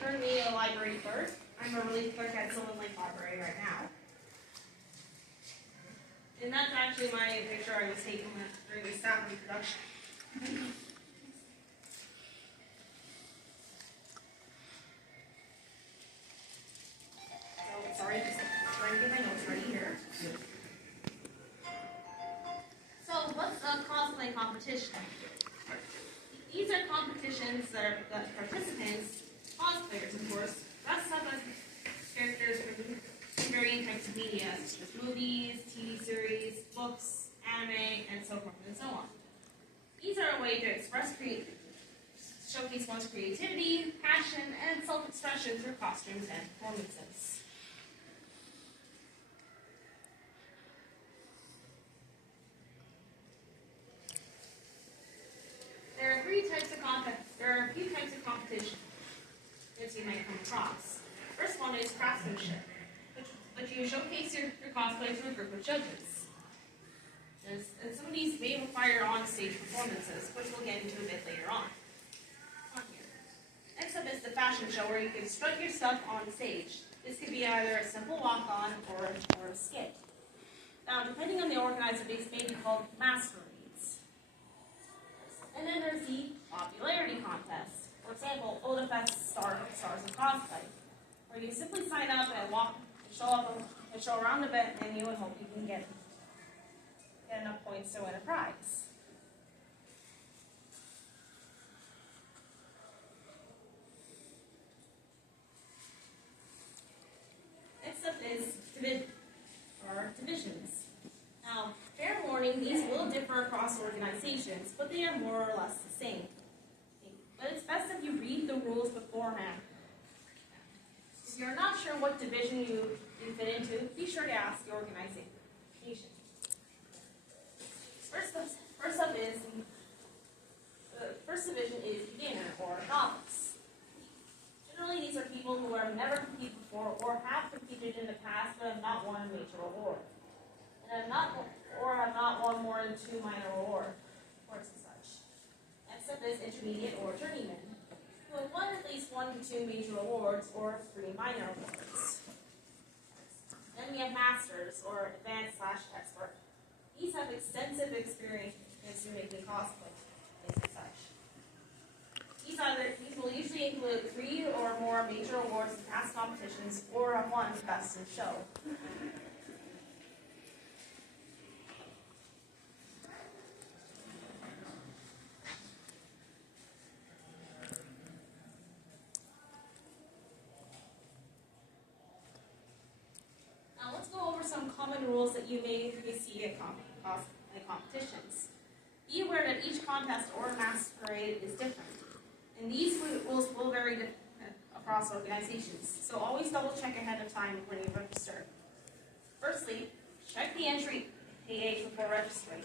currently a library clerk. I'm a relief clerk at Sylvan Lake Library right now. And that's actually my picture I was taking during the staff introduction. So, sorry, just trying to get my notes ready here. So, what's a cosplay competition? These are competitions that participants, cosplayers of course, dress up as characters from varying types of media, such as movies, TV series, books, anime, and so forth and so on. These are a way to showcase one's creativity, passion, and self-expression through costumes and performances. There are a few types of competition that you might come across. First one is craftsmanship, which you showcase your cosplay to a group of judges. And some of these may require on-stage performances, which we'll get into a bit later on. Next up is the fashion show, where you can strut your stuff on stage. This could be either a simple walk-on or a skit. Now, depending on the organizer, these may be called masquerades. And then there's the popularity contest. For example, Odafest Stars of Cosplay, where you simply sign up and show around a bit, and you would hope you can get enough points to win a prize. Next up is divisions. Now, fair warning, these will differ across organizations, but they are more or less the same. But it's best if you read the rules beforehand. If you're not sure what division you fit into, be sure to ask the organization. First up is the first division is beginner or novice. Generally, these are people who have never competed before or have competed in the past but have not won a major award, and have not won more than 2 minor awards and such. Next up is intermediate or journeyman, who have won at least 1 to 2 major awards or 3 minor awards. Then we have masters or advanced/expert. These have extensive experience in making cosplay and such. These will usually include 3 or more major awards in past competitions or have won Best in Show. Now let's go over some common rules that you may see at competitions. Be aware that each contest or masquerade is different, and these rules will vary across organizations, so always double check ahead of time when you register. Firstly, check the entry age before registering.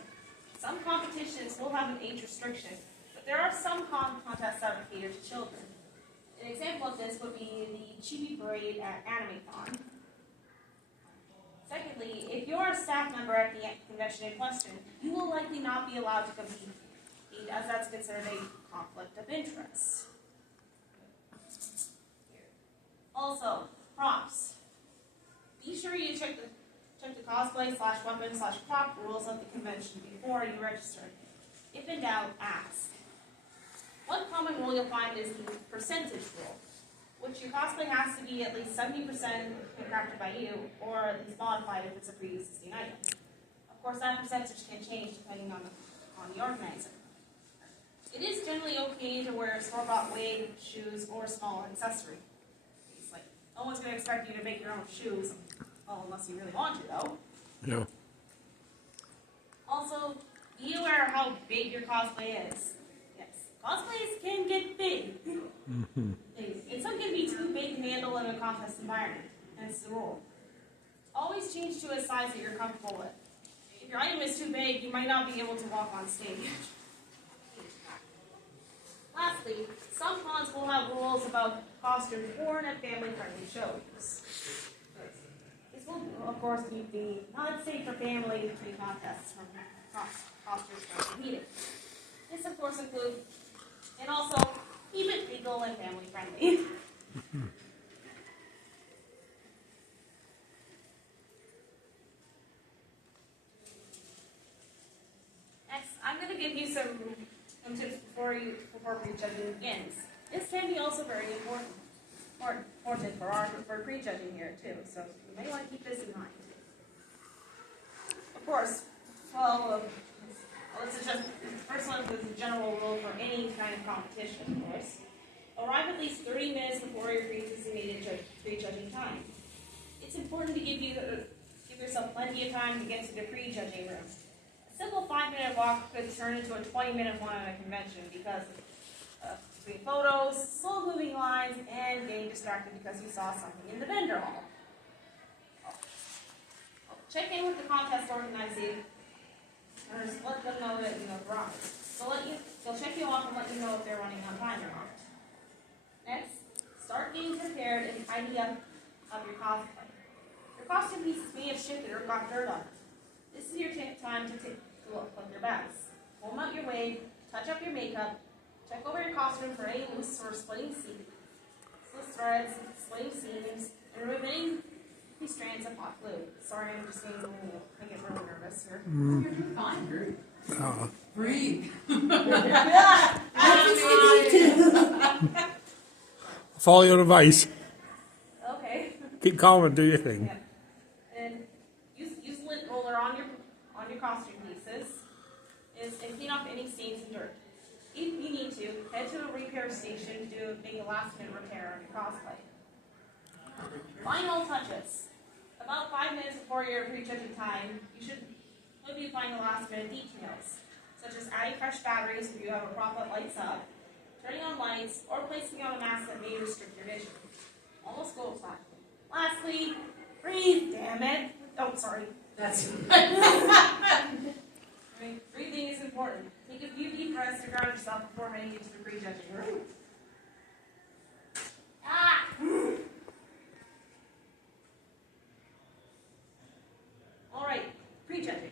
Some competitions will have an age restriction, but there are some contests that are catered to children. An example of this would be the Chibi Parade at AnimeCon. Secondly, if you're a staff member at the convention in question, you will likely not be allowed to compete, as that's considered a conflict of interest. Also, props. Be sure you check the cosplay/weapon/prop rules of the convention before you register. If in doubt, ask. One common rule you'll find is the percentage rule, which your cosplay has to be at least 70% crafted by you, or at least modified if it's a pre-existing item. Of course, that percentage can change depending on the organizer. It is generally okay to wear store-bought wig, shoes, or small accessory. It's like, no one's going to expect you to make your own shoes, well, unless you really want to, though. Yeah. Also, be aware of how big your cosplay is. Yes, cosplays can get big. And some can be too big to handle in a contest environment, and it's the rule. Always change to a size that you're comfortable with. If your item is too big, you might not be able to walk on stage. Lastly, some cons will have rules about costumes worn at family-friendly shows. This will, of course, keep the not safe for family-free contests from costumes from competing. This, of course, includes, and also, keep it legal and family-friendly. Next, I'm going to give you some tips before prejudging begins. This can be also very important for prejudging here too, so you may want to keep this in mind. Of course, this is just first one is a general rule for any kind of competition, of course. Arrive at least 30 minutes before your pre-designated prejudging time. It's important to give yourself plenty of time to get to the prejudging room. A simple 5-minute walk could turn into a 20-minute one at a convention because between photos, slow-moving lines, and getting distracted because you saw something in the vendor hall. Check in with the contest organizing, or just let them know that you have arrived. They'll check you off and let you know if they're running on time or not. Next, start getting prepared and tidy up your cosplay. Your costume pieces may have shifted or got dirt on it. This is your time to look like your best. Comb out your wig, touch up your makeup, check over your costume for any loose or splitting threads, splitting seams, and removing these strands of hot glue. Sorry, I'm just getting I get really nervous here. You're doing fine. Breathe. Follow your advice. Okay. Keep calm and do your thing. Yep. And use lint roller on your costume pieces, and clean off any stains and dirt. If you need to, head to a repair station to make a last-minute repair on your cosplay. Final touches. About 5 minutes before your prejudging time, you should be applying the last-minute details, such as adding fresh batteries if you have a prop that lights up, turning on lights, or placing on a mask that may restrict your vision. Almost goal time. Lastly, breathe, damn it. Oh, sorry. That's Breathing is important. Take a few deep breaths to ground yourself before heading into the prejudging room. Alright, prejudging.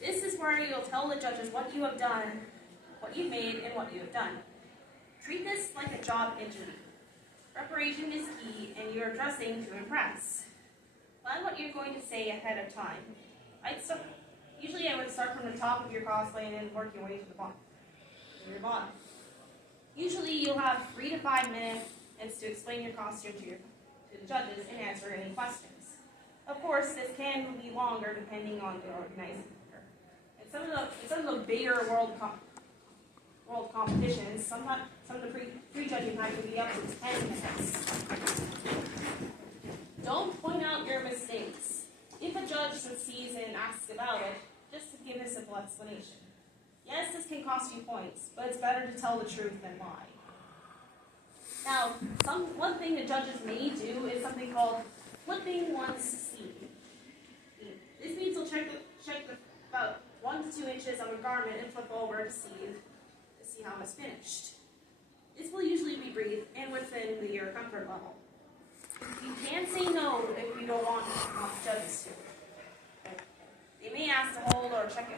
This is where you'll tell the judges what you have done, what you've made, and what you have done. Treat this like a job interview. Preparation is key, and you're dressing to impress. Plan what you're going to say ahead of time. Usually I would start from the top of your cosplay and then work your way to the bottom. Usually you'll have 3 to 5 minutes to explain your costume to the judges and answer any questions. Of course, this can be longer depending on the organizer. And some of the bigger world competitions, some of the prejudging time can be up to 10 minutes. Don't point out your mistakes. If a judge succeeds and asks about it, just to give a simple explanation. Yes, this can cost you points, but it's better to tell the truth than lie. Now, one thing the judges may do is something called flipping one's seam. This means they'll check about 1 to 2 inches of a garment and flip over to see how it's finished. This will usually be brief and within your comfort level. You can say no if you don't want judges to. They may ask to hold or check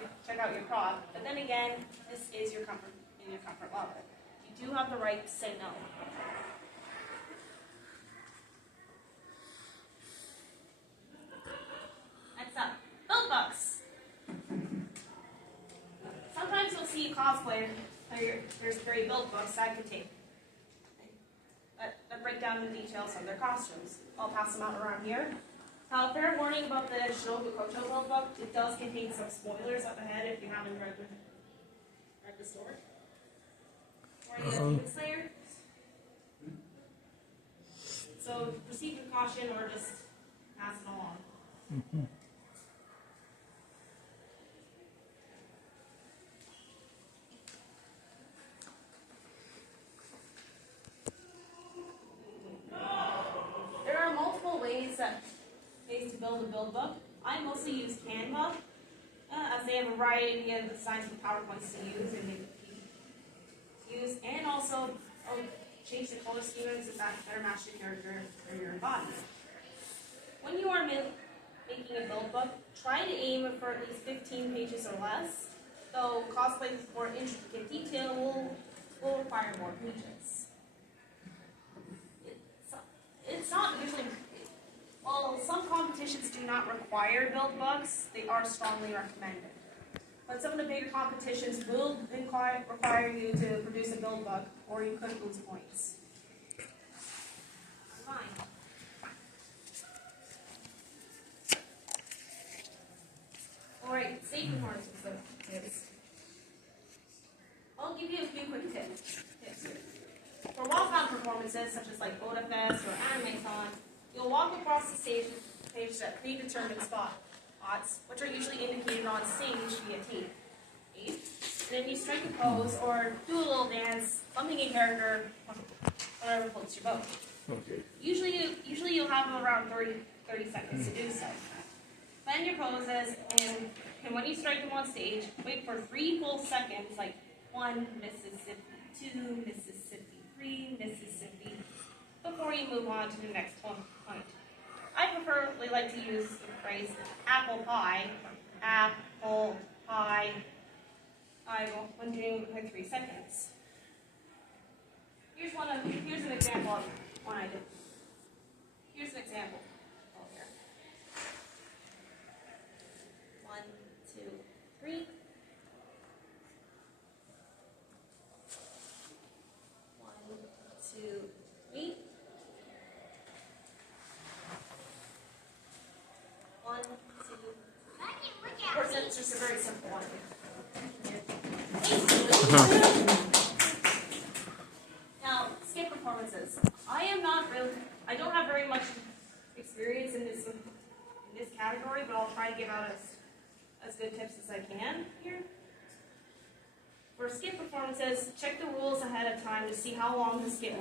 out your prop, but then again, this is your comfort level. You do have the right to say no. Next up, build books. Sometimes you'll see a cosplayer. There's very build books that break down the details of their costumes. I'll pass them out around here. Fair warning about the Shinobu Kocho build book. It does contain some spoilers up ahead if you haven't read the story. Or you Demon Slayer. So proceed with caution or just pass it along. Ways to build a build book. I mostly use Canva, as they have a variety of designs and PowerPoints to use, and also change the color schemes to better match the character or your embodiment. When you are making a build book, try to aim for at least 15 pages or less, though cosplay with more intricate detail will require more pages. do not require build books, they are strongly recommended. But some of the bigger competitions will require you to produce a build book, or you could lose points. Online. Alright, safety tips. I'll give you a few quick tips here. For walk-on performances, such as like Oda Fest or Anime-con, you'll walk across the stage at predetermined spots, which are usually indicated on stage via tape. And then you strike a pose or do a little dance, bumping a character, whatever floats your boat. Okay. Usually you'll have around 30 seconds to do so. Plan your poses, and when you strike them on stage, wait for 3 full seconds, like 1 Mississippi, 2 Mississippi, 3 Mississippi, before you move on to the next point. I preferably like to use the phrase apple pie, when doing my 3 seconds. Here's an example of one I did. Here's an example. Oh, here. 1, 2, 3. 1, 2, 3. 1, 2. Of course, that's just a very simple one. Now, skit performances. I don't have very much experience in this category, but I'll try to give out as good tips as I can here. For skit performances, check the rules ahead of time to see how long the skit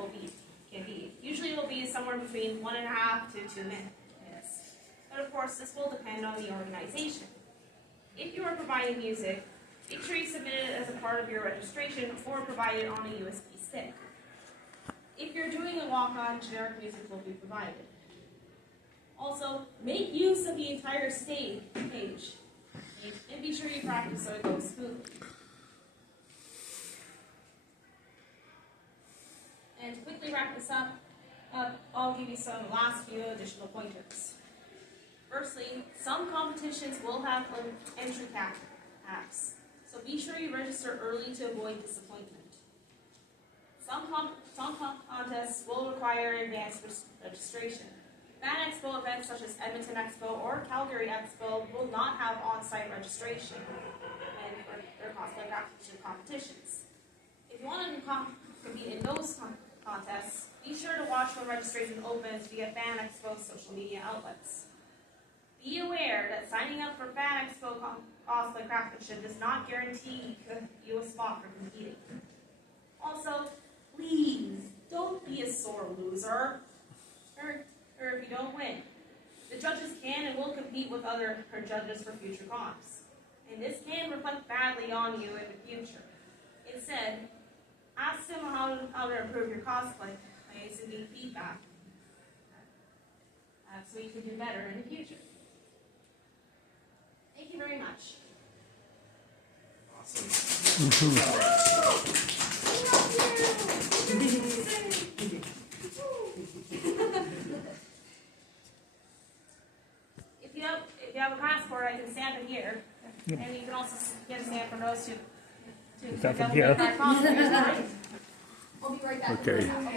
can be. Usually it will be somewhere between 1.5 to 2 minutes. But of course, this will depend on the organization. If you are providing music, make sure you submit it as a part of your registration or provide it on a USB stick. If you're doing a walk-on, generic music will be provided. Also, make use of the entire stage and be sure you practice so it goes smoothly. And to quickly wrap this up, I'll give you some last few additional pointers. Firstly, some competitions will have entry caps, so be sure you register early to avoid disappointment. Some contests will require advanced registration. Fan Expo events such as Edmonton Expo or Calgary Expo will not have on-site registration and for their cosplay competitions. If you want to compete in those contests, be sure to watch when registration opens via Fan Expo's social media outlets. Be aware that signing up for Fan Expo cosplay craftsmanship does not guarantee you a spot for competing. Also, please don't be a sore loser, or if you don't win. The judges can and will compete with other judges for future comps, and this can reflect badly on you in the future. Instead, ask them how to improve your cosplay and give feedback so you can do better in the future. Thank you very much. If you have a passport, I can stamp it here, and you can also get a stamp for those who Is that from here? I'll be right back. Okay.